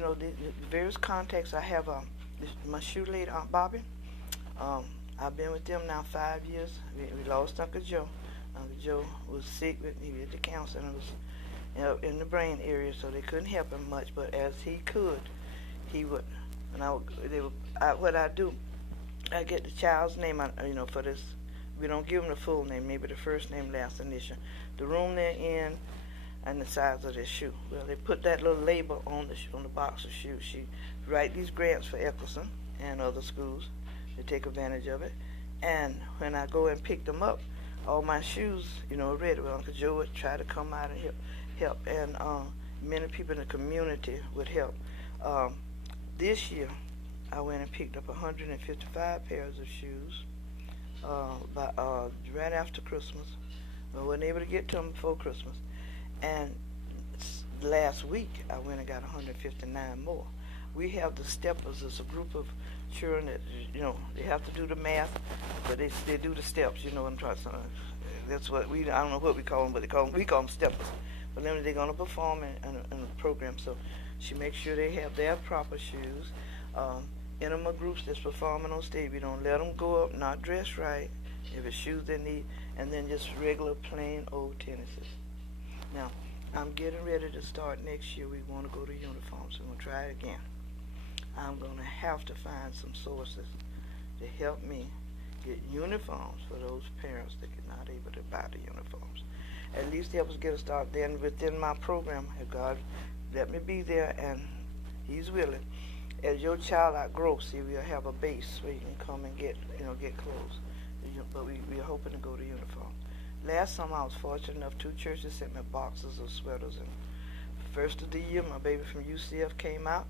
the various contacts I have. My shoe lady, Aunt Bobby. Um, I've been with them now 5 years. We lost Uncle Joe. Uncle Joe was sick, but he was at the cancer and it was in the brain area, so they couldn't help him much. But as he could, he would. And what I do, I get the child's name, for this. We don't give them the full name, maybe the first name, last initial, the room they're in, and the size of their shoe. Well, they put that little label on the box of shoes. She write these grants for Eccleston and other schools to take advantage of it. And when I go and pick them up, all my shoes, are ready. Well, Uncle Joe would try to come out and help, and many people in the community would help. This year, I went and picked up 155 pairs of shoes right after Christmas. I wasn't able to get to them before Christmas. And last week, I went and got 159 more. We have the steppers. It's a group of children that, they have to do the math, but they do the steps, what I'm trying to say. That's what I don't know what we call them, but we call them steppers. But then they're going to perform in a program, so she makes sure they have their proper shoes. Intimate groups that's performing on stage, we don't let them go up, not dressed right, if it's shoes they need, and then just regular plain old tennises. Now, I'm getting ready to start next year. We want to go to uniforms. We're going to try it again. I'm going to have to find some sources to help me get uniforms for those parents that are not able to buy the uniforms. At least help us get a start. Then within my program, if God let me be there, and He's willing, as your child outgrows, we'll have a base where you can come and get clothes. But we're hoping to go to uniform. Last summer, I was fortunate enough, 2 churches sent me boxes of sweaters. And first of the year, my baby from UCF came out.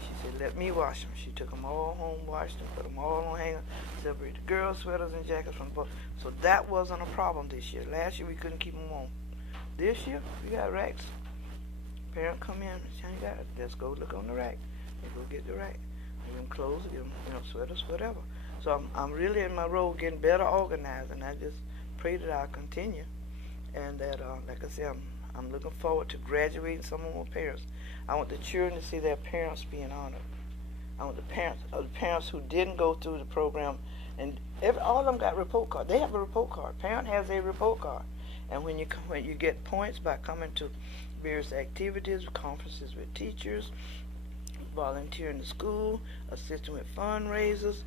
She said, let me wash them. She took them all home, washed them, put them all on hanger, separated the girls' sweaters and jackets from the boys. So that wasn't a problem this year. Last year, we couldn't keep them warm. This year, we got racks. Parent come in, let's go look on the rack. They go get the rack. Give them clothes, give them, sweaters, whatever. So I'm really in my role getting better organized, and I just pray that I'll continue. And that, like I said, I'm looking forward to graduating some more parents. I want the children to see their parents being honored. I want the parents who didn't go through the program, and all of them got report cards. They have a report card. Parent has a report card. And when you get points by coming to various activities, conferences with teachers, volunteering in the school, assisting with fundraisers,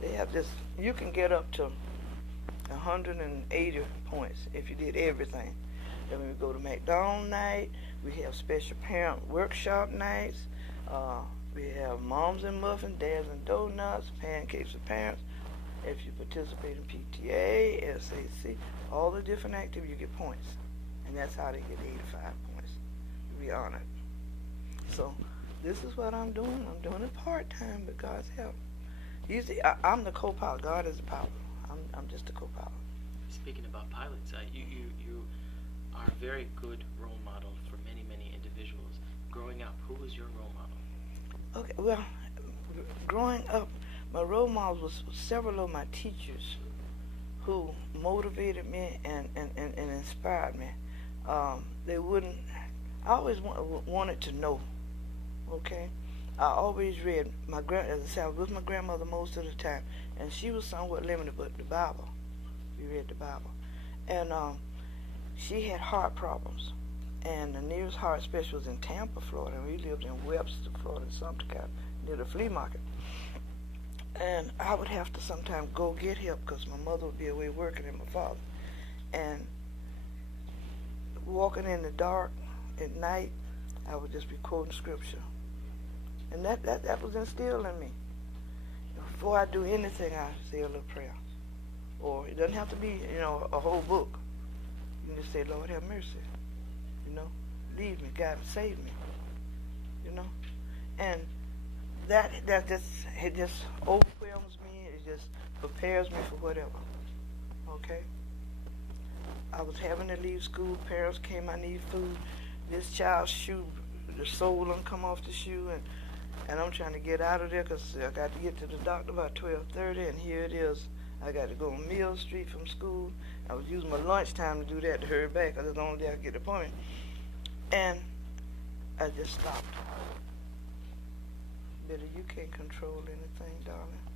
they have this. You can get up to 180 points if you did everything. Then we go to McDonald's night. We have special parent workshop nights. We have moms and muffins, dads and donuts, pancakes for parents. If you participate in PTA, SAC, all the different activities, you get points. And that's how they get 85 points. To be honored. So this is what I'm doing. I'm doing it part-time with God's help. I'm the co-pilot. God is the pilot. I'm just a co-pilot. Speaking about pilots, you are a very good role model for many, many individuals. Growing up, who was your role model? Okay, well, growing up, my role models was several of my teachers who motivated me and inspired me. They wouldn't. I always wanted to know. Okay, I always read as I said, I was with my grandmother most of the time, and she was somewhat limited, but the Bible. We read the Bible, and she had heart problems, and the nearest heart specialist was in Tampa, Florida, and we lived in Webster, Florida, in Sumter County, near the flea market. And I would have to sometimes go get help because my mother would be away working and my father. And walking in the dark at night, I would just be quoting scripture. And that was instilled in me. Before I do anything, I say a little prayer. Or it doesn't have to be, a whole book. You can just say, Lord, have mercy. Lead me, guide me, save me. And it just overwhelms me. It just prepares me for whatever. Okay? I was having to leave school. Parents came, I need food. This child's shoe, the sole done come off the shoe, and I'm trying to get out of there because I got to get to the doctor about 12:30, and here it is. I got to go on Mill Street from school. I was using my lunchtime to do that to hurry back because that's the only day I could get the appointment. And I just stopped. Billy, you can't control anything, darling.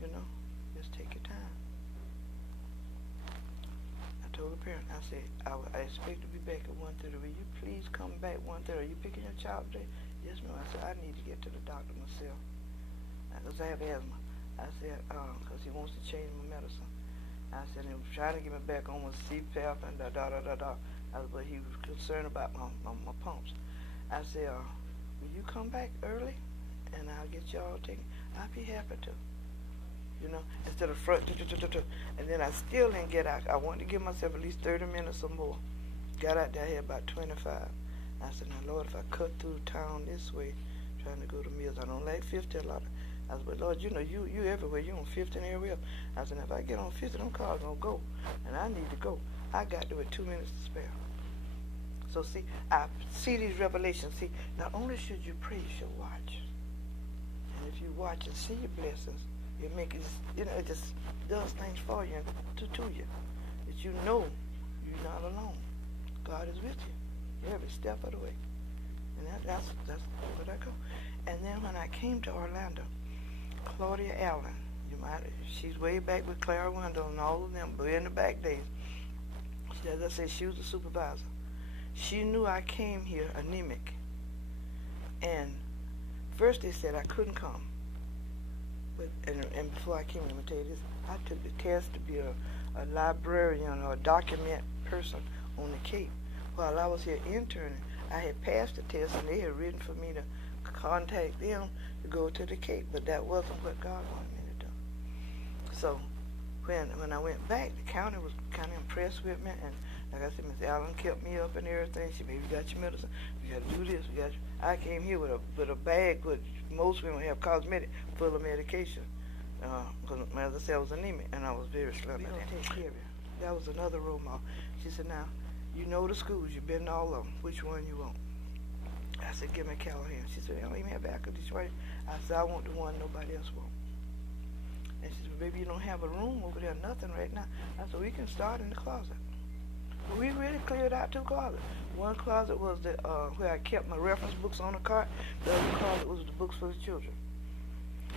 You know, just take your time. I told the parent, I said, I expect to be back at 1:30. Will you please come back 1:30? Are you picking your child today? Yes, ma'am. I said, I need to get to the doctor myself. Because I have asthma. I said, because he wants to change my medicine. I said, he was trying to get me back on with CPAP and da-da-da-da-da. But he was concerned about my pumps. I said, will you come back early? And I'll get y'all taken. I'd be happy to. You know, instead of front, and then I still didn't get out. I wanted to give myself at least 30 minutes or more. Got out there, I had about 25. I said, now, Lord, if I cut through town this way, trying to go to Mills, I don't like 50 a lot. I said, but Lord, you know, you everywhere. You on 50 and everywhere else. I said, if I get on 50, them cars gonna go, and I need to go. I got there with 2 minutes to spare. So see, I see these revelations. See, not only should you pray, you should watch. And if you watch and see your blessings, it makes, you know, it just does things for you and to you. That you know you're not alone. God is with you every step of the way. And that's where I go. And then when I came to Orlando, Claudia Allen, she's way back with Clara Wendell and all of them, but in the back days. As I said, she was the supervisor. She knew I came here anemic. And first they said I couldn't come. But and before I came, let me tell you this, I took the test to be a librarian or a document person on the Cape. While I was here interning, I had passed the test and they had written for me to contact them to go to the Cape, but that wasn't what God wanted me to do. So when I went back, the county was kind of impressed with me, and like I said, Miss Allen kept me up and everything. She said, baby, you got your medicine. We got to do this. I came here with a bag with most women have cosmetic full of medication. Because as I said, I was anemic and I was very slim. We don't take care of you. That was another role model. She said, now, you know the schools. You've been to all of them. Which one you want? I said, give me Callahan. She said, they don't even have back of Detroit. I said, I want the one nobody else wants. And she said, baby, you don't have a room over there, nothing right now. I said, we can start in the closet. But we really cleared out 2 closets. One closet was the where I kept my reference books on the cart. The other closet was the books for the children.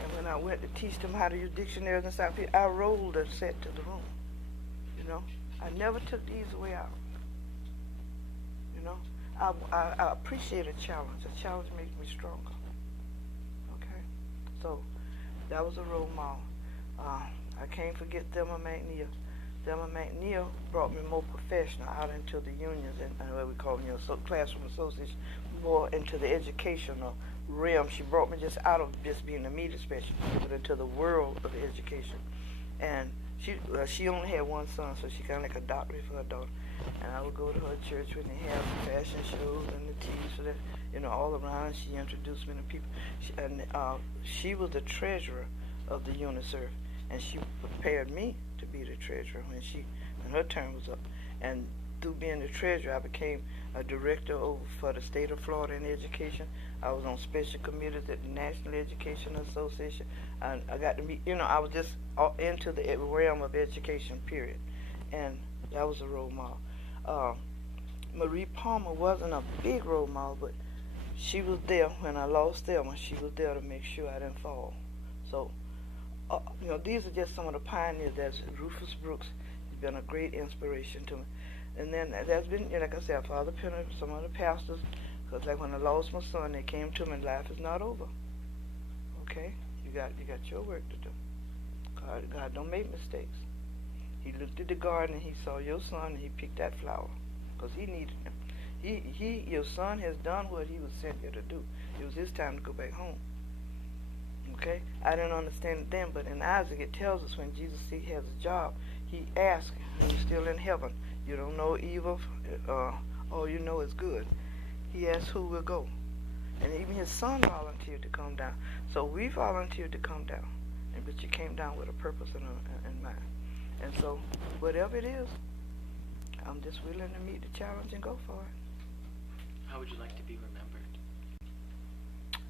And when I went to teach them how to use dictionaries and stuff, I rolled a set to the room. You know, I never took these away out. You know, I appreciate a challenge. A challenge makes me stronger. Okay, so that was a role model. I can't forget Thelma McNeil. Thelma McNeil brought me more professional out into the unions and what we call, you know, classroom association, more into the educational realm. She brought me just out of just being a media specialist, but into the world of education. And she only had one son, so she kind of like adopted me for her daughter. And I would go to her church when they have fashion shows and the TV, so that, you know, all around. She introduced me to people. She was the treasurer of the UNICEF, and she prepared me to be the treasurer when her term was up. And through being the treasurer, I became a director for the state of Florida in education. I was on special committees at the National Education Association. And I got to meet, you know, I was just into the realm of education, period. And that was a role model. Marie Palmer wasn't a big role model, but she was there when I lost Thelma. She was there to make sure I didn't fall. So, you know, these are just some of the pioneers. There's Rufus Brooks. He's been a great inspiration to me. And then there's been, you know, like I said, Father Penner, some other pastors, because like when I lost my son, they came to me and life is not over. Okay? You got your work to do. God don't make mistakes. He looked at the garden and he saw your son and he picked that flower because he needed him. Your son has done what he was sent here to do. It was his time to go back home. Okay? I didn't understand it then, but in Isaac it tells us when Jesus has a job, he asks, and you're still in heaven. You don't know evil, all you know is good. He asks who will go. And even his son volunteered to come down. So we volunteered to come down. But you came down with a purpose in mind. And so whatever it is, I'm just willing to meet the challenge and go for it. How would you like to be remembered?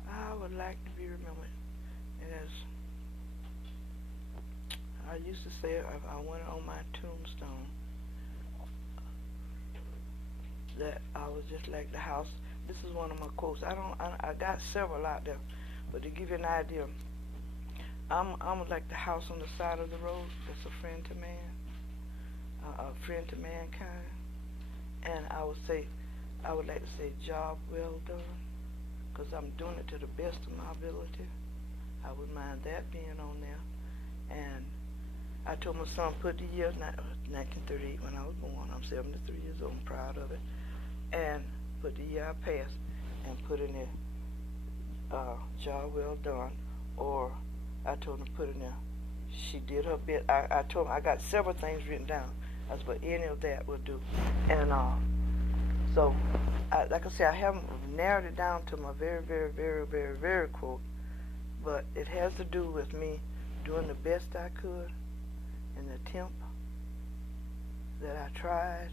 I would like to be remembered as, I used to say, I want it on my tombstone, that I was just like the house. This is one of my quotes. I got several out there, But to give you an idea, I'm like the house on the side of the road that's a friend to man, a friend to mankind. And I would like to say, job well done, because I'm doing it to the best of my ability. I wouldn't mind that being on there. And I told my son, put the year 1938 when I was born. I'm 73 years old. I'm proud of it. And put the year I passed and put in there, job well done. Or I told him to put in there, she did her bit. I told him I got several things written down. I said, but any of that will do. And so, like I said, I haven't narrowed it down to my very, very, very, very, very quote. But it has to do with me doing the best I could in the attempt that I tried,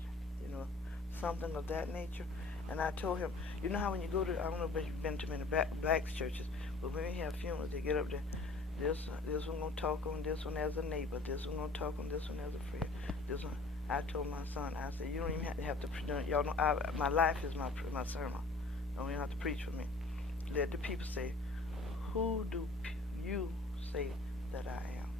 something of that nature. And I told him, you know how when you go to, I don't know if you've been to many black churches, but when we have funerals, they get up there, this one gonna talk on this one as a neighbor, this one gonna talk on this one as a friend, this one. I told my son, I said, you don't even have to y'all know, my life is my sermon. Don't even have to preach for me. Let the people say, who do you say that I am?